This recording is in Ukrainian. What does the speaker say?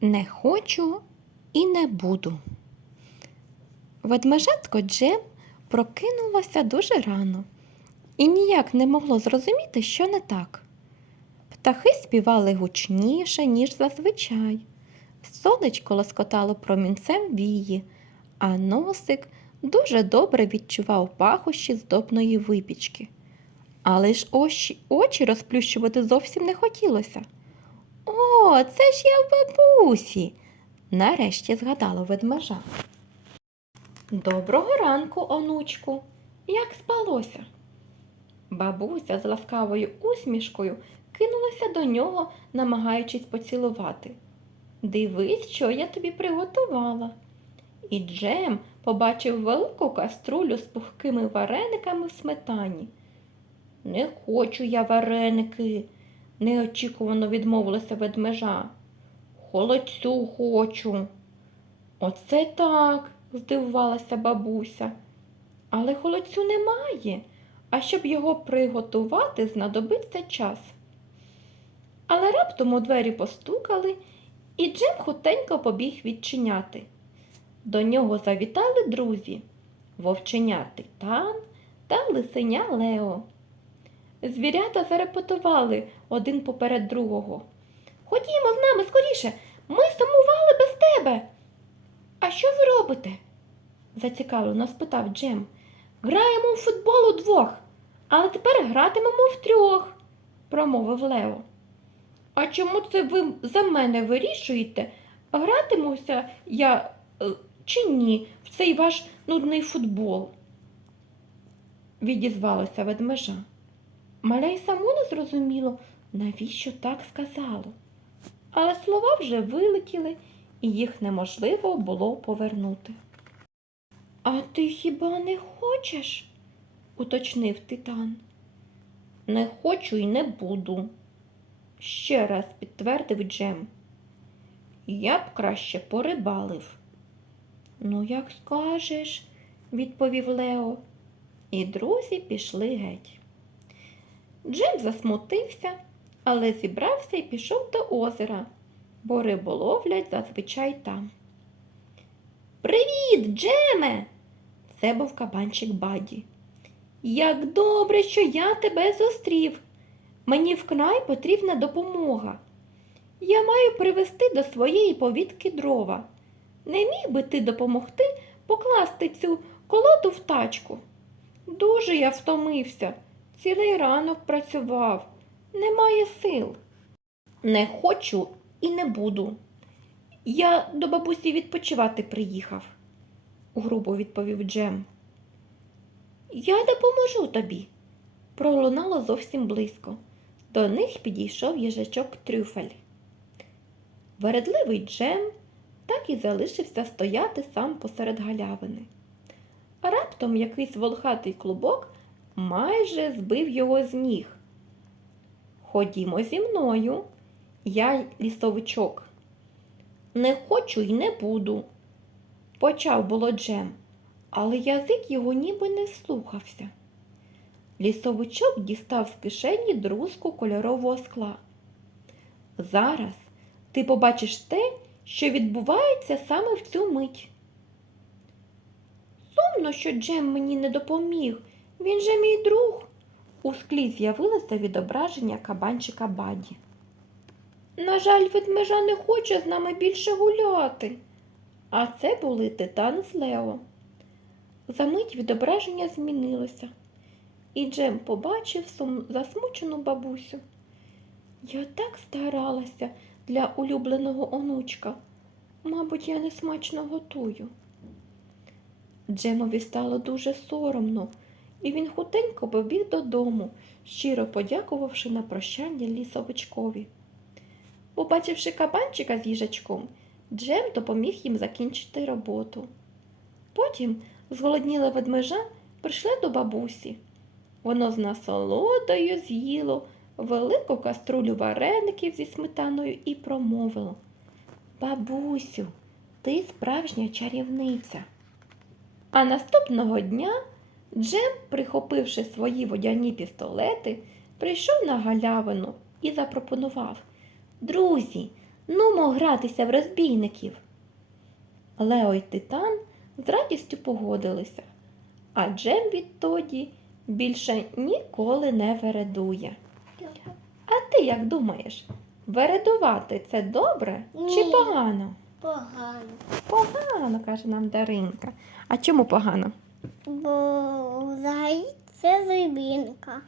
Не хочу і не буду. Ведмежатко Джем прокинулося дуже рано і ніяк не могло зрозуміти, що не так. Птахи співали гучніше, ніж зазвичай. Сонечко лоскотало промінцем вії, а носик дуже добре відчував пахощі здобної випічки. Але ж очі, очі розплющувати зовсім не хотілося. О, це ж я в бабусі, нарешті згадала ведмежа. Доброго ранку, онучку. Як спалося? Бабуся з ласкавою усмішкою кинулася до нього, намагаючись поцілувати. Дивись, що я тобі приготувала. І Джем побачив велику каструлю з пухкими варениками в сметані. Не хочу я вареники, неочікувано відмовилася ведмежа. Холодцю хочу. Оце так, здивувалася бабуся. Але холодцю немає, а щоб його приготувати, знадобиться час. Але раптом у двері постукали, і Джем хутенько побіг відчиняти. До нього завітали друзі вовченя Титан та лисеня Лео. Звірята зарепетували один поперед другого. Ходімо з нами скоріше, ми сумували без тебе. А що ви робите? зацікавлено спитав Джем. Граємо у футбол удвох, але тепер гратимемо втрьох, промовив Лео. А чому це ви за мене вирішуєте? Гратимуся я е, чи ні в цей ваш нудний футбол? відізвалося ведмежа. Маля й само не зрозуміло, навіщо так сказало. Але слова вже вилетіли, і їх неможливо було повернути. А ти хіба не хочеш? уточнив титан. Не хочу і не буду, ще раз підтвердив Джем. Я б краще порибалив. Ну, як скажеш, відповів Лео, і друзі пішли геть. Джем засмутився, але зібрався і пішов до озера, бо рибу ловлять зазвичай там. Привіт, Джеме! Це був кабанчик Баді. Як добре, що я тебе зустрів. Мені вкрай потрібна допомога. Я маю привезти до своєї повітки дрова. Не міг би ти допомогти покласти цю колоду в тачку? Дуже я втомився, цілий ранок працював, немає сил. Не хочу і не буду. Я до бабусі відпочивати приїхав, грубо відповів Джем. Я допоможу тобі, пролунало зовсім близько. До них підійшов їжачок трюфель. Вередливий Джем так і залишився стояти сам посеред галявини. Раптом якийсь волхатий клубок майже збив його з ніг. Ходімо зі мною, я лісовичок. Не хочу і не буду, почав було Джем, але язик його ніби не слухався. Лісовичок дістав з кишені друзку кольорового скла. Зараз ти побачиш те, що відбувається саме в цю мить. Сумно, що Джем мені не допоміг. Він же мій друг. У склі з'явилося відображення кабанчика Баді. На жаль, ведмежа не хоче з нами більше гуляти. А це були титан з Лео. Замить відображення змінилося, і Джем побачив сум... засмучену бабусю. Я так старалася для улюбленого онучка. Мабуть, я несмачно готую. Джемові стало дуже соромно, і він хутенько побіг додому, щиро подякувавши на прощання лісовичкові. Побачивши кабанчика з їжачком, Джем допоміг їм закінчити роботу. Потім зголодніла ведмежа прийшла до бабусі. Воно з насолодою з'їло велику каструлю вареників зі сметаною і промовило Бабусю, ти справжня чарівниця. А наступного дня Джем, прихопивши свої водяні пістолети, прийшов на галявину і запропонував Друзі, Нумо гратися в розбійників. Лео й Титан з радістю погодилися, а Джем відтоді більше ніколи не вередує. А ти як думаєш, вередувати це добре чи погано? Погано. Погано, каже нам Даринка. А чому погано? Бо взагалі це зубінка.